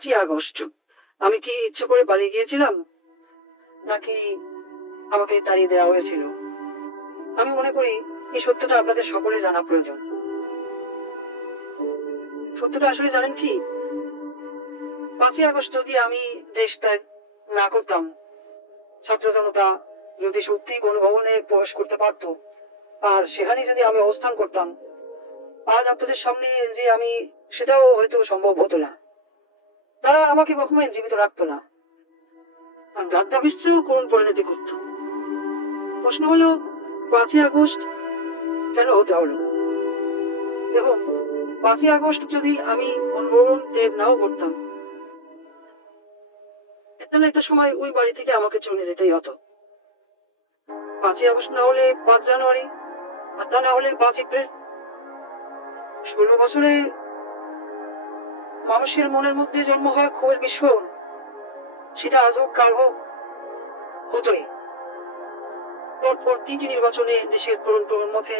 5ই August আমি কি ইচ্ছে করে পালিয়ে গিয়েছিলাম, নাকি আমাকে তাড়িয়ে দেওয়া হয়েছিল? আমি মনে করি এই সত্যটা আপনাদের সকলে জানা প্রয়োজন। সত্যটা আসলে জানেন কি, 5ই আগস্ট যদি আমি দেশ ত্যাগ না করতাম, ছাত্র জনতা যদি সত্যি গণভবনে প্রবেশ করতে পারত, আর সেখানে যদি আমি অবস্থান করতাম, আজ আপনাদের সামনে যে আমি, সেটাও হয়তো সম্ভব হতো না। তারা আমাকে কখনোই জীবিত রাখতো না, দাদ্দাবিস্ত্রেও করুণ পরিণতি করত। প্রশ্ন হলো, 5ই আগস্ট কেন হতে হলো? দেখুন, 5ই আগস্ট যদি আমি গণভবন ত্যাগ নাও করতাম, তাহলে একটা সময় ওই বাড়ি থেকে আমাকে চলে যেতেই হতো। 5ই আগস্ট না হলে 5 জানুয়ারি, আর তা না হলে 5 এপ্রিল। 16 বছরে মানুষের মনের মধ্যে জন্ম হয় ক্ষোভের বিস্ফোরণ, সেটা আজ হোক কাল হোক হতোই। পরপর 3টি নির্বাচনে দেশের তরুণ প্রজন্মকে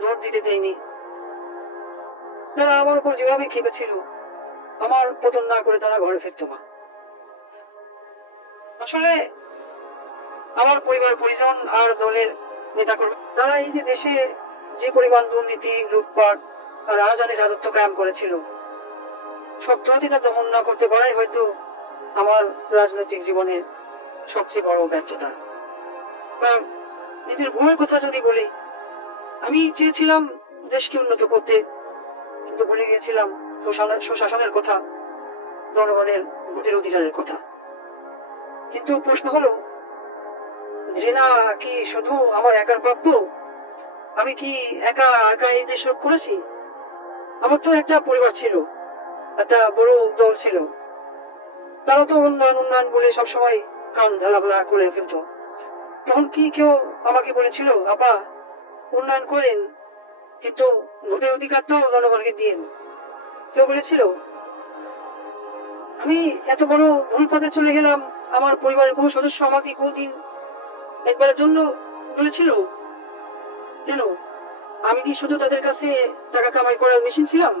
ভোট দিতে দেয়নি। তারা আমার উপর যেভাবে খেপেছিল, আমার পতন না করে তারা ঘরে ফিরত না। আসলে আমার পরিবার পরিজন আর দলের নেতাকর্মী, তারা এই যে দেশে যে পরিমাণ দুর্নীতি, লুটপাট আর রাজধানীর রাজত্ব কায়েম করেছিল, শক্ত হাতে তা দমন না করতে পারাই হয়তো আমার রাজনৈতিক জীবনের সবচেয়ে বড় ব্যর্থতা। বা নিজের ভুলের কথা যদি বলি, আমি চেয়েছিলাম দেশকে উন্নত করতে, কিন্তু ভুলে গিয়েছিলাম সুশাসনের কথা, জনগণের ভোটের অধিকারের কথা। কিন্তু প্রশ্ন হলো, ঘৃণা কি শুধু আমার একার প্রাপ্য? আমি কি একা একা এই দেশ রক্ষা করেছি? আমার তো একটা পরিবার ছিল, একটা বড় দল ছিল, তারা তো উন্নয়ন উন্নয়ন বলে সবসময় কান ঢালাপালা করে ফেলত। তখন কি কেউ আমাকে বলেছিল, আপা উন্নয়ন করেন, কিন্তু ভোটের অধিকার তো জনগণকে দিয়েন? কেউ বলেছিল? আমি এত বড় ভুল পথে চলে গেলাম, আমার পরিবারের কোনো সদস্য আমাকে কোনদিন একবারের জন্য বলেছিল? কেন? আমি কি শুধু তাদের কাছে টাকা কামাই করার মেশিন ছিলাম?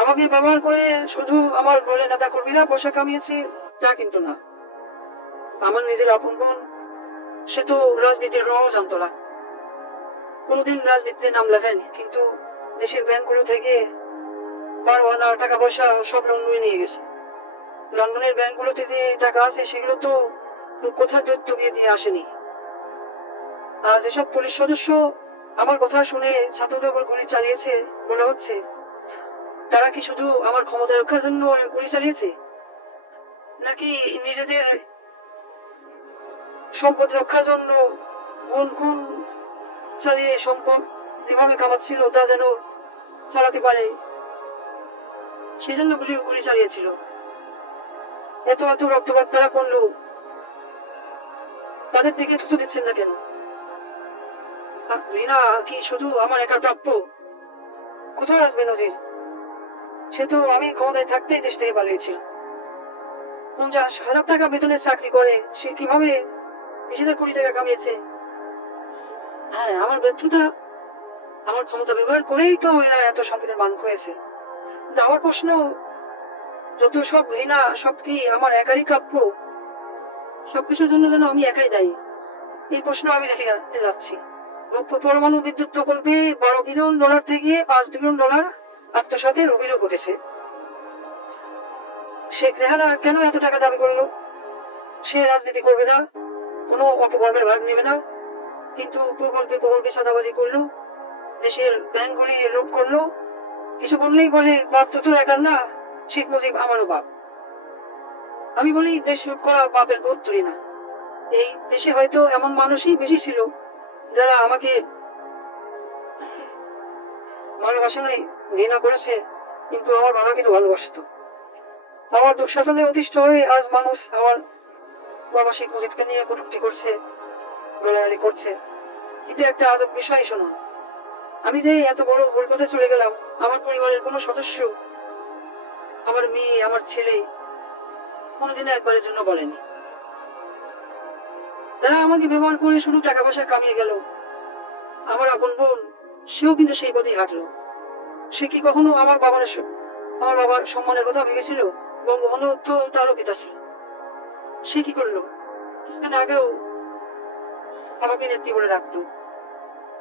আমাকে ব্যবহার করে শুধু আমার দলের নেতা কর্মীরা পয়সা কামিয়েছে তা কিন্তু না। আমার নিজের আপন বোন, সে তো রাজনীতির রঙও জানতো না, কোনোদিন রাজনীতিতে নাম লেখেনি, কিন্তু দেশের ব্যাংকগুলো থেকে 12 আনা টাকা পয়সা সব লন্ডনে নিয়ে গেছে। লন্ডনের ব্যাংকগুলোতে যে টাকা আছে সেগুলো তো কোথাও তথ্য দিয়ে আসেনি। আর যেসব পুলিশ সদস্য আমার কথা শুনে ছাত্রদের উপর গুলি চালিয়েছে, মনে হচ্ছে তারা কি শুধু আমার ক্ষমতা রক্ষার জন্য গুলি চালিয়েছে, নাকি নিজেদের সম্পদ রক্ষার জন্য কোন কোন চালিয়ে সম্পদ যেভাবে কামাচ্ছিল তা যেন চালাতে পারে, সেজন্য গুলি চালিয়েছিল? এত এত রক্তপাত তারা করলো, তাদের দিকে থুতু দিচ্ছেন না কেন? ঘৃণা কি শুধু আমার একার প্রাপ্য? কোথায় আসবে নজির? সে তো আমি ক্ষমতায় থাকতেই দেশ থেকে পালিয়েছিল। 50,000 টাকা বেতনের চাকরি করে সে কিভাবে 20,000 কোটি টাকা কামিয়েছে? হ্যাঁ, আমার ব্যর্থতা, আমার ক্ষমতা ব্যবহার করেই তো এরা এত সম্পদের মান হয়েছে। কিন্তু আমার প্রশ্ন, যত সব ঘৃণা, সব কি আমার একারই প্রাপ্য? সবকিছুর জন্য যেন আমি একাই দায়ী, এই প্রশ্ন আমি রেখে যাচ্ছি। পরমাণু বিদ্যুৎ প্রকল্পে $12 বিলিয়ন থেকে $5 বিলিয়ন আত্মসাতের অভিযোগ উঠেছে। শেখ রেহানা কেন এত টাকা দাবি করলো? সে রাজনীতি করবে না, কোনো অপকর্মের ভাগ নেবে না, কিন্তু প্রকল্পে চাঁদাবাজি করলো, দেশের ব্যাংকগুলি লুট করলো, কিছু বললেই বলে বাপ তো তোর একার না, শেখ মুজিব আমারও বাপ। আমি বলি, দেশ লুট করা বাপের বোধ তুলি না। এই দেশে হয়তো এমন মানুষই বেশি ছিল যারা আমাকে ভালোবাসা নাই, ঘৃণা করেছে, কিন্তু আমার বাবাকে তো ভালোবাসত। আমার দুঃশাসনে অতিষ্ঠ হয়ে আজ মানুষ আমার বাবা শেখ মুজিবকে নিয়ে কটূক্তি করছে, গালাগালি করছে। কিন্তু একটা আজব বিষয় শোনো, আমি যে এত বড় ভুল পথে চলে গেলাম, আমার পরিবারের কোনো সদস্য, আমার মেয়ে, আমার ছেলে কোনোদিনও একবারের জন্য বলেনি। তারা আমাকে ব্যবহার করে শুধু টাকা পয়সা কামিয়ে গেল। আমার আপন বোন, সেও কিন্তু সেই পথেই হাঁটলো। সে কি কখনো আমার বাবার আমার বাবার সম্মানের কথা ভেবেছিল। বঙ্গবন্ধু তো তারও পিতা ছিল। সে কি করলো? কিছুদিন আগেও আমাকে নেত্রী বলে রাখতো,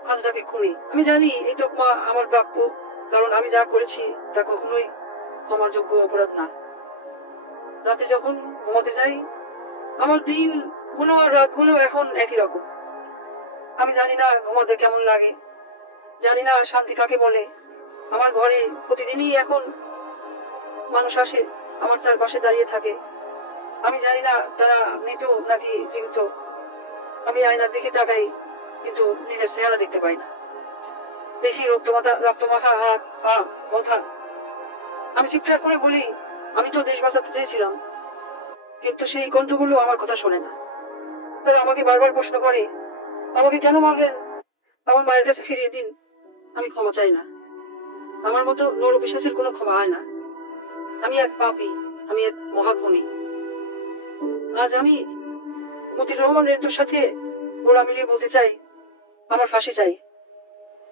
আজ তাকে খুনি। আমি জানি এই তকমা আমার প্রাপ্য, কারণ আমি যা করেছি তা কখনোই ক্ষমার যোগ্য অপরাধ না। রাতে যখন ঘুমাতে যাই, আমার দিন গুলো আর রাতগুলো এখন একই রকম। আমি জানি না ঘুমাতে কেমন লাগে, জানি না শান্তি কাকে বলে। আমার ঘরে প্রতিদিনই এখন মানুষ আসে, আমার চারপাশে দাঁড়িয়ে থাকে। আমি জানি না তারা মৃত নাকি জীবিত। আমি আয়নার দিকে তাকাই, কিন্তু নিজের চেহারা দেখতে পাই না। দেখি রক্তমাখা হাত, পা, মাথা। আমি চিৎকার করে বলি, আমি তো দেশ বাঁচাতে চেয়েছিলাম। কিন্তু সেই কণ্ঠগুলো আমার কথা শোনে না। তারা আমাকে বারবার প্রশ্ন করে, আমাকে কেন মারলেন? আমার মায়ের কাছে ফিরিয়ে দিন। আমি ক্ষমা চাই না। আমার মতো নরপিশাচের কোনো ক্ষমা হয় না। আমি এক পাপী, আমি এক মহাখনি। আজ আমি মতিউর রহমান রেন্টুর সাথে গোড়া মিলিয়ে বলতে চাই, আমার ফাঁসি চাই।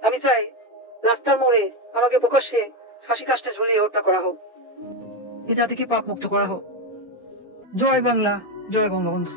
আমি চাই রাস্তার মোড়ে আমাকে প্রকাশ্যে ফাঁসি কাস্টে ঝুলিয়ে হত্যা করা হোক। এ জাতিকে পাপ মুক্ত করা হোক। জয় বাংলা, জয় বঙ্গবন্ধু।